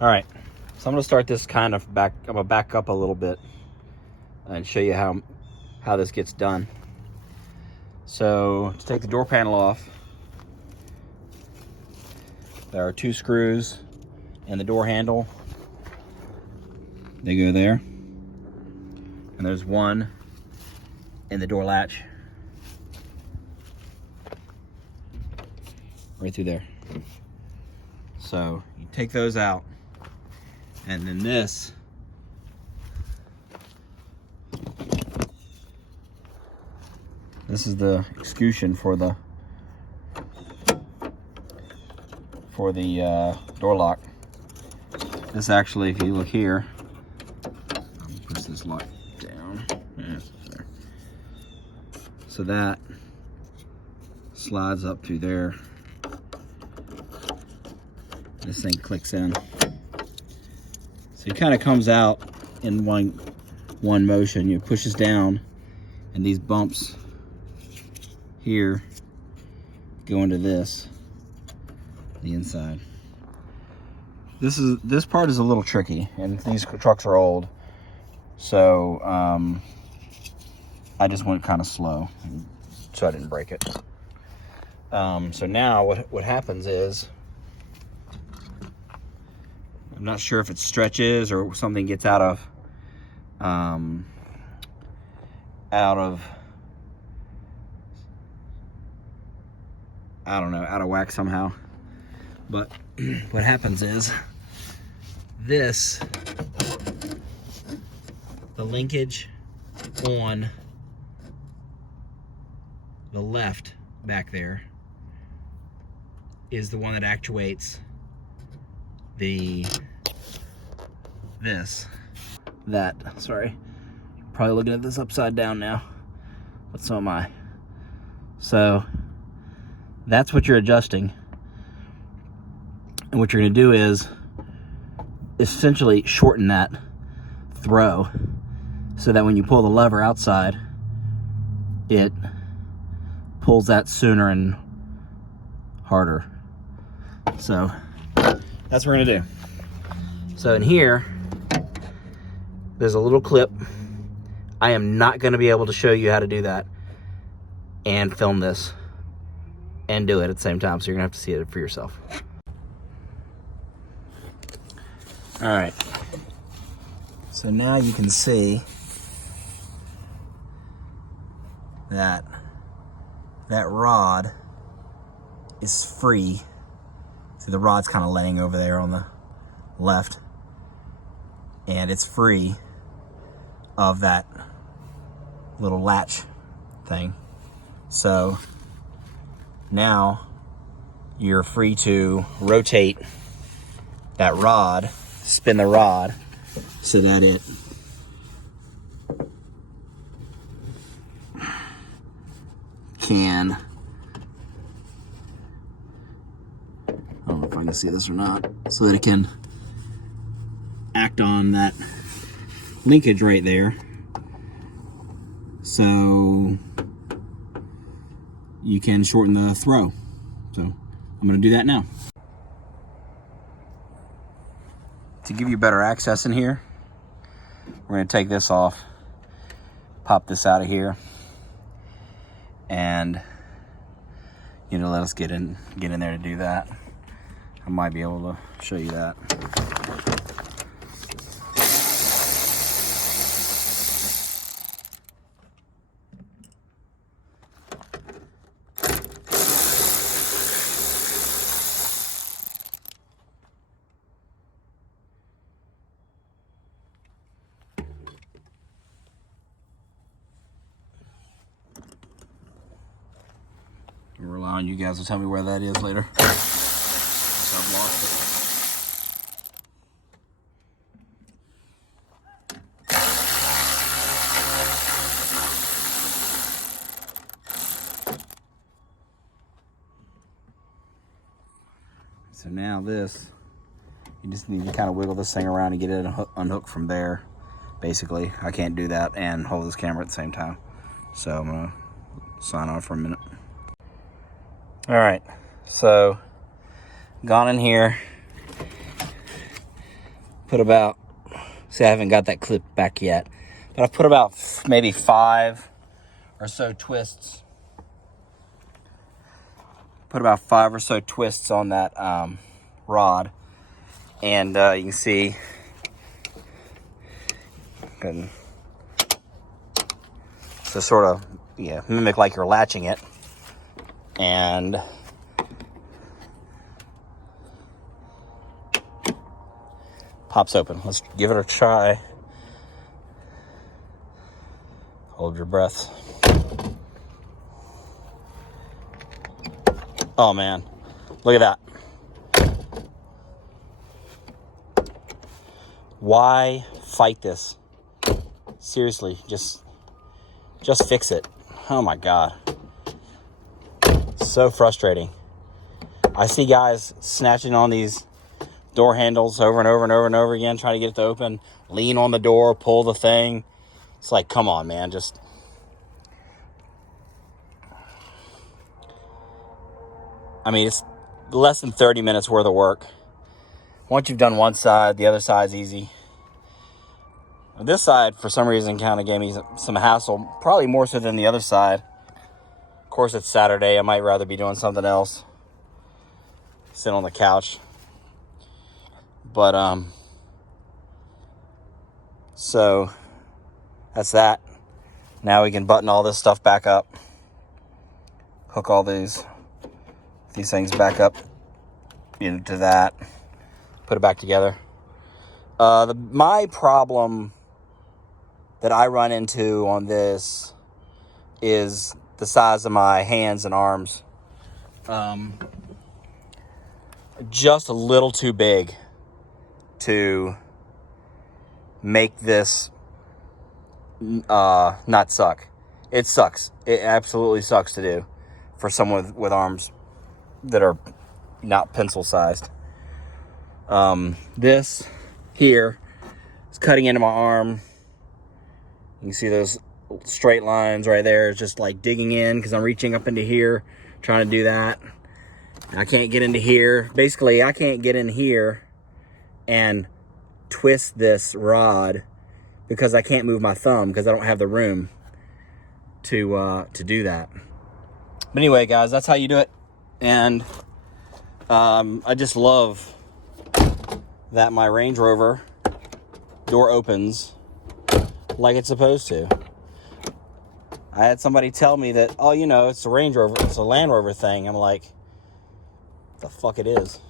All right, so I'm gonna start this kind of back. I'm gonna back up a little bit and show you how this gets done. So to take the door panel off, there are 2 screws in the door handle. They go there, and there's 1 in the door latch, right through there. So you take those out, and then this is the execution for the door lock. This actually, if you look here, push this lock down. Yeah, there. So that slides up through there. This thing clicks in. So it kind of comes out in one motion. It pushes down, and these bumps here go into the inside. This part is a little tricky, and these trucks are old, so I just went kind of slow, so I didn't break it. So now what happens is, I'm not sure if it stretches or something gets out of I don't know, out of whack somehow. But what happens is the linkage on the left back there is the one that actuates sorry, probably looking at this upside down now, but so am I. So that's what you're adjusting, and what you're going to do is essentially shorten that throw so that when you pull the lever outside, it pulls that sooner and harder. So that's what we're going to do. So in here, there's a little clip. I am not going to be able to show you how to do that and film this and do it at the same time, so you're going to have to see it for yourself. All right. So now you can see that rod is free. See, the rod's kind of laying over there on the left, and it's free of that little latch thing. So now you're free to rotate that rod, spin the rod, so that it can, I don't know if I can see this or not, so that it can act on that linkage right there. So you can shorten the throw. So I'm going to do that now. To give you better access in here, we're going to take this off, pop this out of here, and let us get in there to do that. I might be able to show you that. I'll rely on you guys to tell me where that is later. I've lost it. So now this, you just need to kind of wiggle this thing around and get it unhooked from there. Basically, I can't do that and hold this camera at the same time. So I'm gonna sign off for a minute. All right, so gone in here, put about, see, I haven't got that clip back yet, but I've put about maybe 5 or so twists. Put about 5 or so twists on that rod, and you can see, to sort of mimic like you're latching it, and pops open. Let's give it a try. Hold your breath. Oh man, look at that. Why fight this? Seriously, just fix it. Oh my God. So frustrating. I see guys snatching on these door handles over and over and over and over again, trying to get it to open, lean on the door, pull the thing. It's like, come on, man, I mean, it's less than 30 minutes worth of work. Once you've done one side, the other side's easy. This side, for some reason, kind of gave me some hassle, probably more so than the other side. Of course, it's Saturday. I might rather be doing something else. Sit on the couch. But, so, that's that. Now we can button all this stuff back up. Hook all these things back up into that. Put it back together. My problem that I run into on this is the size of my hands and arms. Just a little too big to make this not suck. It sucks. It absolutely sucks to do for someone with arms that are not pencil sized. This here is cutting into my arm. You can see those straight lines right there. It's just like digging in because I'm reaching up into here, trying to do that. And I can't get into here. Basically, I can't get in here and twist this rod because I can't move my thumb because I don't have the room to do that. But anyway, guys, that's how you do it. And I just love that my Range Rover door opens like it's supposed to. I had somebody tell me that, oh, you know, it's a Range Rover, it's a Land Rover thing. I'm like, the fuck it is.